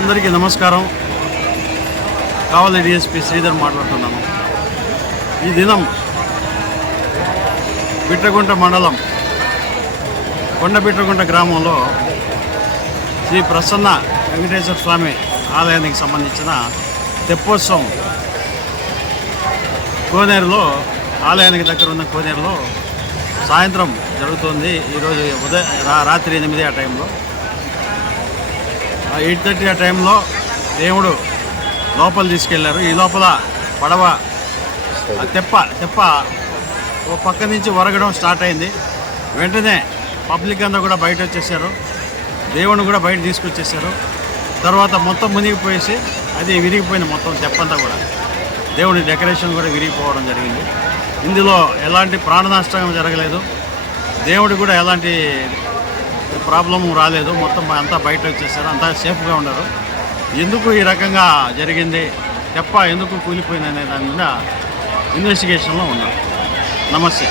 అందరికీ నమస్కారం. కావలి డిఎస్పీ శ్రీధర్ మాట్లాడుతున్నాను. ఈ దినం బిట్రగుంట మండలం కొండబిట్రగుంట గ్రామంలో శ్రీ ప్రసన్న వెంకటేశ్వర స్వామి ఆలయానికి సంబంధించిన తెప్పోత్సవం కోనేరులో, ఆలయానికి దగ్గర ఉన్న కోనేరులో సాయంత్రం జరుగుతుంది. ఈరోజు రాత్రి 8 ఆ టైంలో, 8:30 ఆ టైంలో దేవుడు లోపల తీసుకెళ్లారు. ఈ లోపల పడవ తెప్ప ఓ పక్క నుంచి ఒరగడం స్టార్ట్ అయింది. వెంటనే పబ్లిక్ అంతా కూడా బయట వచ్చేసారు. దేవుని కూడా బయట తీసుకొచ్చేసారు. తర్వాత మొత్తం మునిగిపోయేసి అది విరిగిపోయింది. మొత్తం తెప్పంతా కూడా, దేవుడి డెకరేషన్ కూడా విరిగిపోవడం జరిగింది. ఇందులో ఎలాంటి ప్రాణ నష్టం జరగలేదు. దేవుడికి కూడా ఎలాంటి ప్రాబ్లం రాలేదు. మొత్తం అంతా బయట వచ్చేసారు. అంతా సేఫ్గా ఉన్నారు. ఎందుకు ఈ రకంగా జరిగింది, తెప్ప ఎందుకు కూలిపోయింది అనే దాని మీద ఇన్వెస్టిగేషన్లో ఉన్నారు. నమస్తే.